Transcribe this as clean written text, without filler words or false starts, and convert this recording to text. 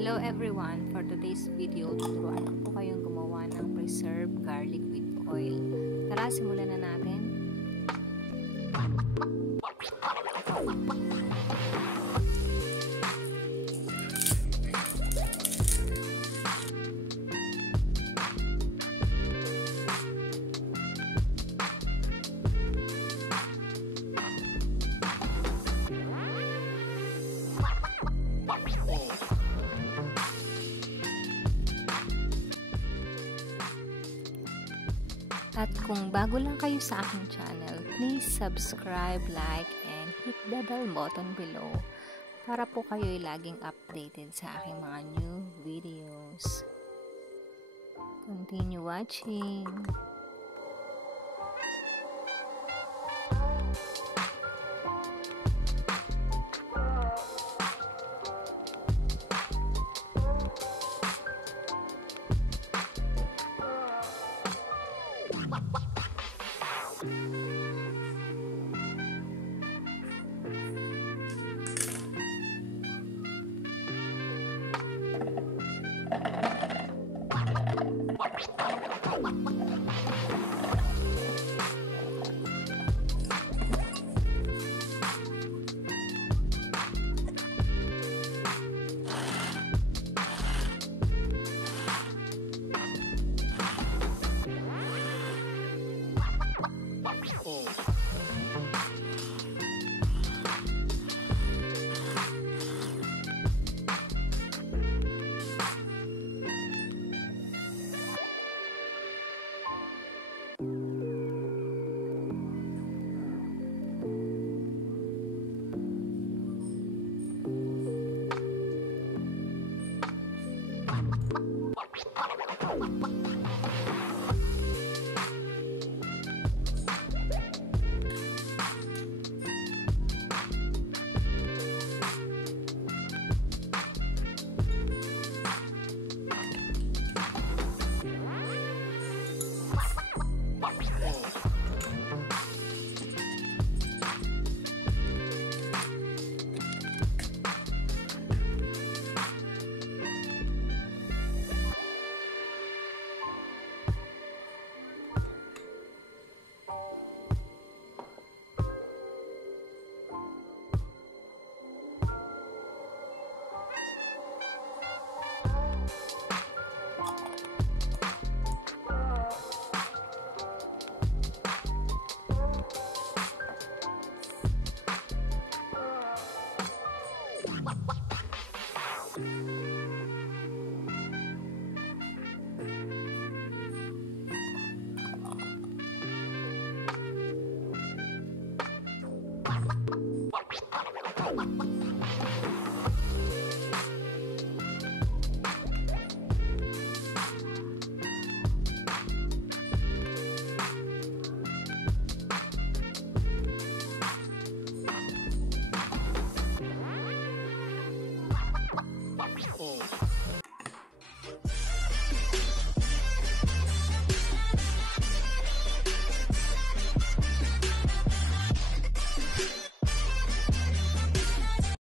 Hello everyone! For today's video, tuturuan ko po kayong gumawa ng preserved garlic with oil. Tara, simulan na natin. At kung bago lang kayo sa aking channel, please subscribe, like, and hit the bell button below para po kayo'y laging updated sa aking mga new videos. Continue watching!